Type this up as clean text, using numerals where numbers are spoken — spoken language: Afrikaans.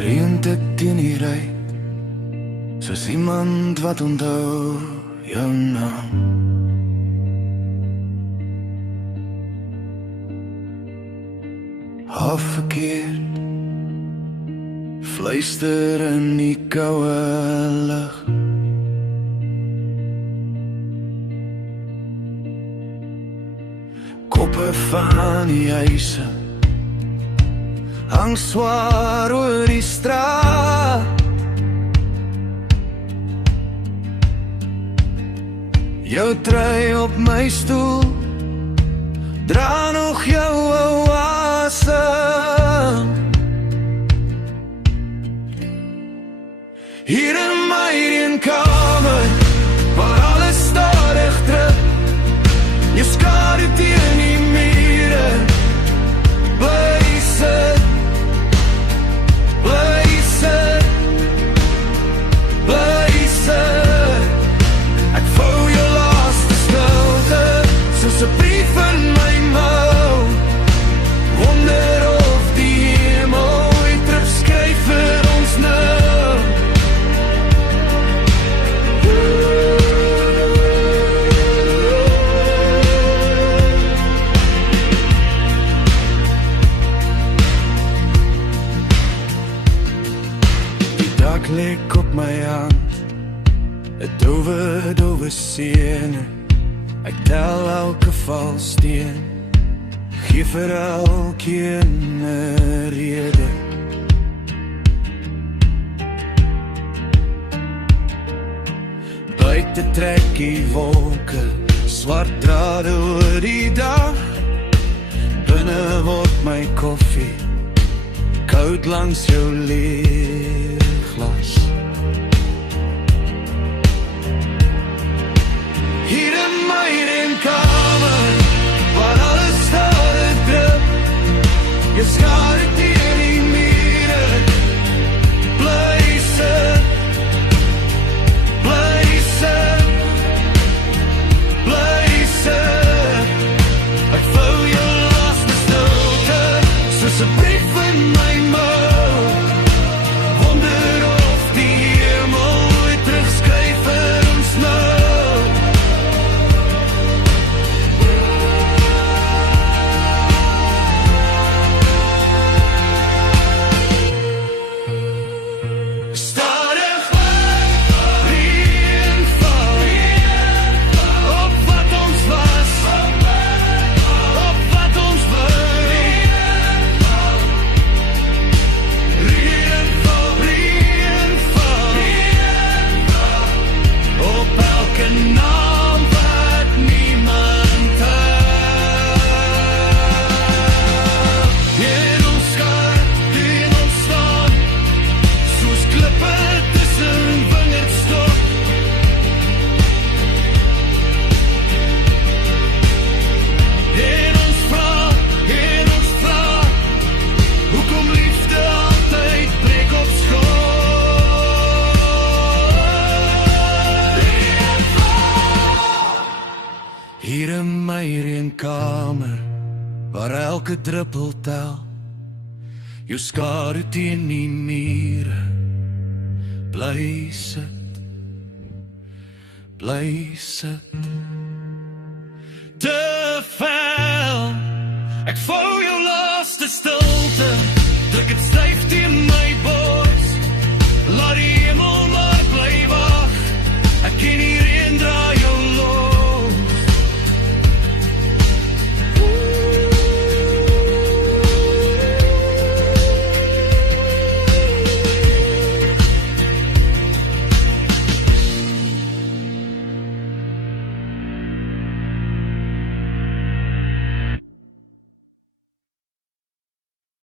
Reën tik teen die ry, soos iemand wat onthou jou naam. Half verkeerd, fluister in die koue lug. Koppe van die huise hang swaar oor die straat. Jou trui op my stoel dra nog jou asem. Hier in my eenkamer waar alles stadig druk, jou skade teen die mure bly sit, bly sit, bly sit. Ek vou jou laaste stilte soos 'n brief in my mou. Wonder of die hemel ooit terugskryf vir ons nou. Dak lek op my hand, 'n dowwe seën. Ek tel elke valsteen, gee vir elkeen 'n rede. Buite trek die wolke, swart drade oor die dag. Binne word my koffie koud langs jou leerglas. Hier in my eenkamer waar alles stadig druk, jou skade teen die mure bly sit, bly sit, bly sit. Ek vou jou laaste stilte soos 'n brief in my mou. Wonder of die hemel ooit terugskryf vir ons nou. Stadig reën val op wat ons was, op wat ons wou. Reën val op elke naam wat niemand hou. In ons skaar, in ons staan, soos klippe tussen wingerdstok. En ons vra, hoekom liefde altyd breek op skop. Hier in my eenkamer waar elke druppel tel, jou skade teen die mure bly sit, bly sit. Te fel, ek val